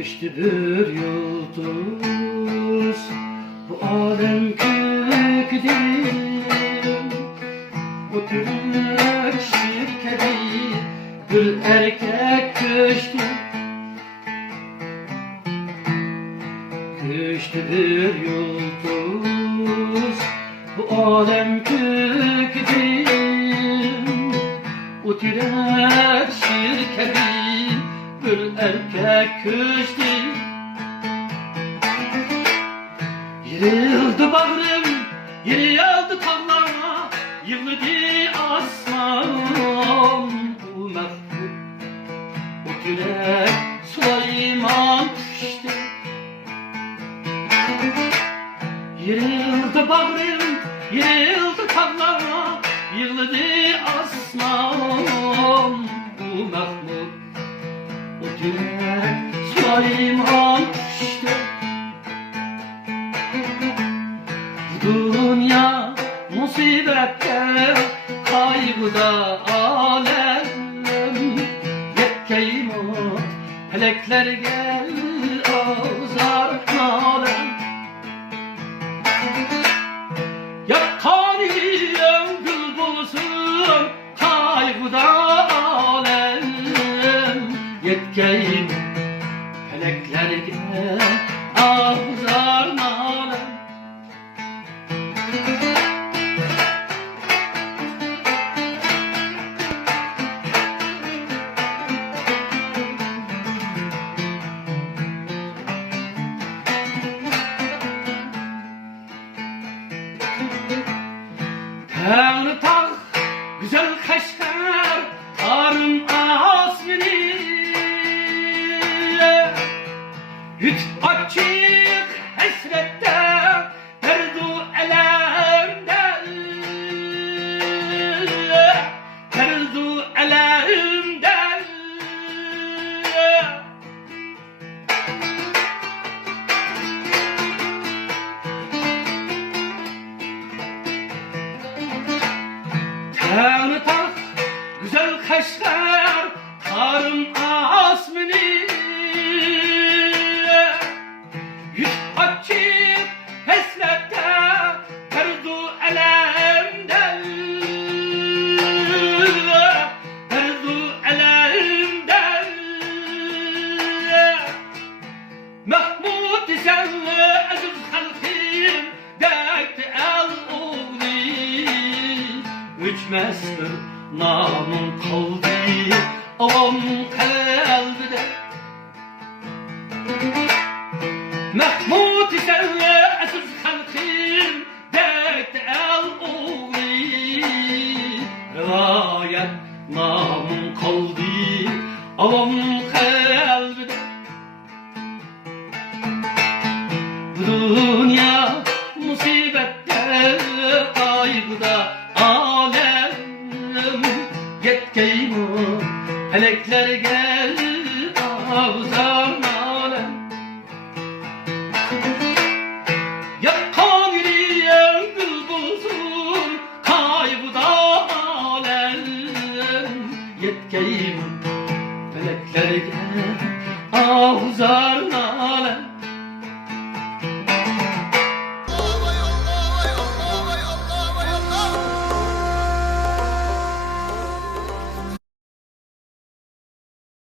Düştü bir yıldız, bu alem kök değil. Bu tümler şirke değil, bir erkek düştü. Düştü bir yıldız, bu alem kök değil. Bu tümler şirke değil, bir erkek düştü. Yığıldı bağrım, yığıldı tavlama, yığıldı aslan. Bu mehbub, bu kürek Süleyman düştü. Yığıldı bağrım, yığıldı tavlama, yığıldı aslan. Bu mehbub, bu kürek Süleyman düştü. Dünya musibette, kaygıda alem. Yetkeyim o felekler gel, azar alem. Yakan ilim gül bulsun, kaygıda alem. Yetkeyim felekler gel, azar alem. Tanrı tağ, güzel Kaşgar, Harun Asmini. Hüt açık hasrette, derdu elemde. Derdu elemde. Tanrı tak, güzel Kaşgar, Harun Asmini. Yüz açık hasrette, derdu elemde. Derdu elemde. Mahmud sen aziz halkım, dekti el oğli. Üçmezdir namın kaldı avam kalbide. Mahmud senle aziz halkım, dekti el oğli. Rivayet namın kaldı avam kalbide. Bu dünya musibette, kaygıda alem. Yetkeyim o felekler gel, avzan alem. Yakan yüreğim gül bulsun, kaygıda alem. Yetkeyim felekler gel, avzan alem.